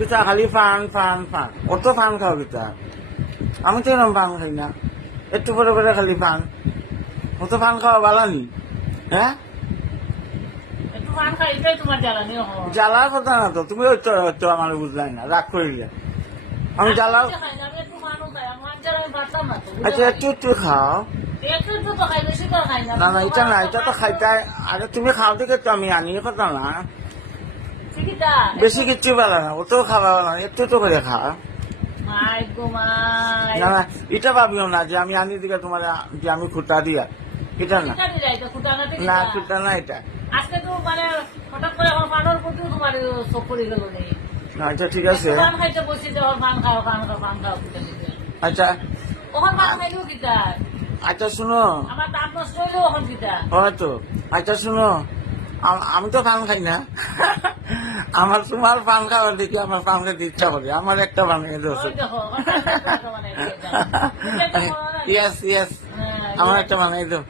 কিতা খালি fun fun fun অত ফান খাও কিতা আমি তো এরকম ফান খাই না একটু পরে পরে খালি ফান অত ফান খাওয়া বালানি হ্যাঁ একটু পান খাই এটাই তোমার জ্বালানি জ্বালার কথা না তো তুমি হয়তো আমার বুঝলাই না রাগ করিলে আমি জ্বালা একটু পানও খাই আমার জ্বালা আমি বাড়তাম না তো আচ্ছা একটু একটু খাও একটু একটু তো খাই বেশি তো খাই না না এটা না এটা তো খাইতে আরে তুমি খাও দেখে তো আমি আনি কথা না ঠিকই তা বেশি কিচ্ছু পালা না অত খাওয়া না একটু একটু করে খা মাই গো মাই না না এটা ভাবিও না যে আমি আনি দিকে তোমার যে আমি খুঁটা দিয়া এটা না ঠিকা দিলাই তো খুঁটানাতে না খুঁটা না এটা আজকে তো মানে হঠাৎ করে আমার পানোর প্রতিও তোমার চোখ পড়ে গেল নেই না আচ্ছা ঠিক আছে পান খাইতে বসি যে ওর পান খাও পান খাও পান খাও কিতা দিতে আচ্ছা ওখান পান খাইলেও কিতা আচ্ছা শুনো আমার দাঁত নষ্ট হইলেও ওখান কিতা হয়তো আচ্ছা শুনো আমি তো পান খাই না আমার তোমার পান খাওয়ার দেখি আমার পান খেতে ইচ্ছা করে আমার একটা বানিয়ে দিয়েছে ওই দেখো আমার দাঁত নষ্ট বানাই দিয়ে দাও। এটা তো মনে হয়- ইয়েস ইয়েস হ্যাঁ, আমার একটা বানিয়ে দাও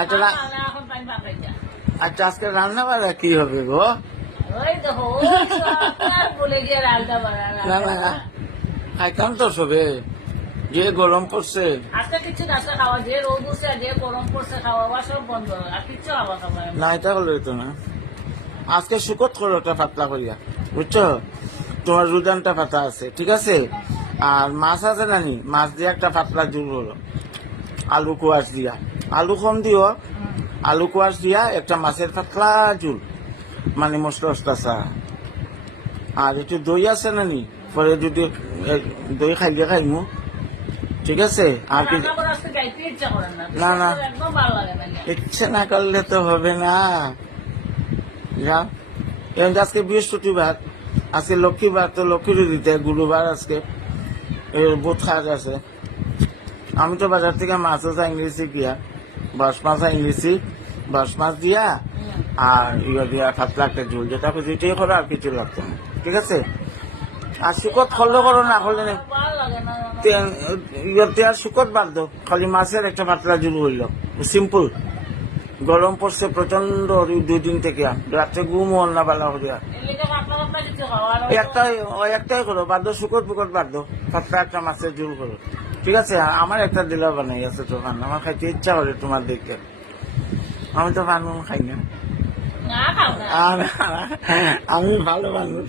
আচ্ছা না, না, এখন পান পান খাইতা। আচ্ছা আজকে রান্না বাড়া কি হবে গো ওই দেখো ওই সব আর বলে গিয়ে রালটা বানানা না না খাইতাম তো সবে যে গরম পড়ছে আজকে কিছু নাস্তা খাওয়া যে রোদ উঠছে যে গরম পড়ছে খাওয়া বা সব বন্ধ আর কিচ্ছু খাওয়া খাওয়া না এটা হলো তো না আজকে শুকত করো ওটা পাতলা করিয়া বুঝছো তোমার রুদানটা পাতা আছে ঠিক আছে আর মাছ আছে নানি মাছ দিয়ে একটা পাতলা জুল হলো আলু কুয়াশ দিয়া আলু কম দিও আলু কুয়াশ দিয়া একটা মাছের পাতলা জুল মানে মশলা টসলা চা আর একটু দই আছে নানি পরে যদি দই খাইলে খাইমু ঠিক আছে আর কি রান্না করে আজকে যাইতে ইচ্ছা করেন না না, না। একদম ভালো লাগে না ইচ্ছে না করলে তো হবে না যাও এখন আজকে বৃহস্পতিবার আজকে লক্ষ্মীবার তো লক্ষ্মীর দিতে গুরুবার আজকে বোধ খাওয়া আছে আমি তো বাজার থেকে মাছও চাই ইংলিশি গিয়া বাস মাছ ইংলিশি বাস মাছ দিয়া আর ইয়ে দিয়া পাতলা একটা ঝোল যেটা যেটাই করো আর কিছু লাগতো না ঠিক আছে আর শুকত করলে করো না করলে না ভালো লাগে না ইয়েতে আর শুকত বাদ দো খালি মাছের একটা পাতলা ঝোল হইল সিম্পল গরম পড়ছে প্রচন্ড 2 দিন থেকে রাত্রে ঘুম হল না বেলা করিয়া এদিকে পাতলা পাতলা কিছু খাওয়া আর একটাই করো বাদ দো শুকত বুকত বাদ দো পাতলা একটা মাছের ঝোল করো ঠিক আছে আমার একটা দিলা বানাই আছে তো পান আমার খাইতে ইচ্ছা করে তোমার দেখতে আমি তো পান খাই না না খাও না আর আমি ভালো মানুষ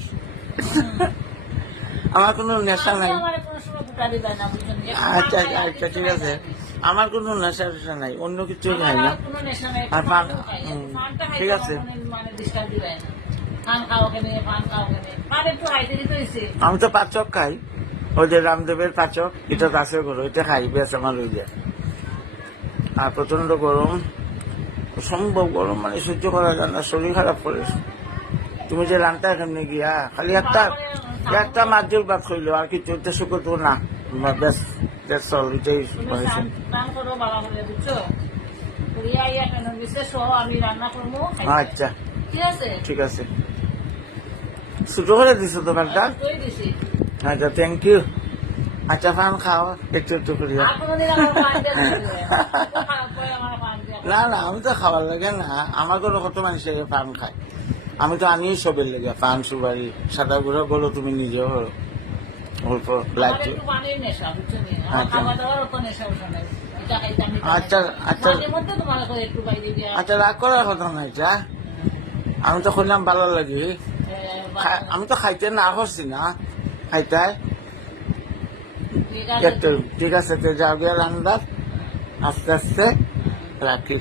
আমার কোনো নেশা নাই আমার কোনো সময় ফুটা দিবে না বুঝছেন আচ্ছা আচ্ছা ঠিক আছে আমার কোনো নেশা টেশা নাই অন্য কিছু খাই না কোনো নেশা নাই আর পান পানটা ঠিক খাইতে আছে মানে ডিস্টার্ব দিবে না পান খাও কেন পান খাও কেন পান একটু খাইতে দিতে হয়েছে আমি তো পাচক খাই ওই যে রামদেবের পাচক এটা চাষে করো এটা খাই বেশ আমার ওই যে আর প্রচন্ড গরম সম্ভব গরম মানে সহ্য করা যায় না শরীর খারাপ করে তুমি যে রান্না এখানে গিয়া খালি একটা মাছ জল ভাত খাইলো আর কিছু এটা শুকো তো না বেশ বেশ চল এটাই হয়েছে পান করো বাবা বলে বুঝছো রিয়া ইয়া কেন বিশেষ আমি রান্না করবো আচ্ছা ঠিক আছে ঠিক আছে ছোট করে দিছো দোকানটা তুই দিছি আচ্ছা থ্যাংক ইউ আচ্ছা পান খাও একটু একটু করিয়া আর কোনোদিন আমার পান দিয়ে দিবে খারাপ করে আমার পান দিয়ে না না আমি তো খাবার লাগে না আমার ঘরে কত মানুষ পান খায় আমি তো আনি সবের লেগে পান সুপারি সাদা গুঁড়ো গলো তুমি নিজেও হলো অল্প আমার লাগছে একটু পানির নেশা বুঝছো নি আমার আচ্ছা। খাওয়া দাওয়ার অত নেশা ওঠা নাই এটা খাইতে আমি আচ্ছা, আচ্ছা। মাঝে মধ্যে তোমার করে একটু বাইরে দিয়ে আচ্ছা রাগ করার কথা না এটা আমি তো শুনলাম ভালো লাগে আমি তো খাইতে না করছি না খাইতে ঠিক আছে ঠিক আছে তো যাও গিয়ে রান্না আস্তে আস্তে রাখি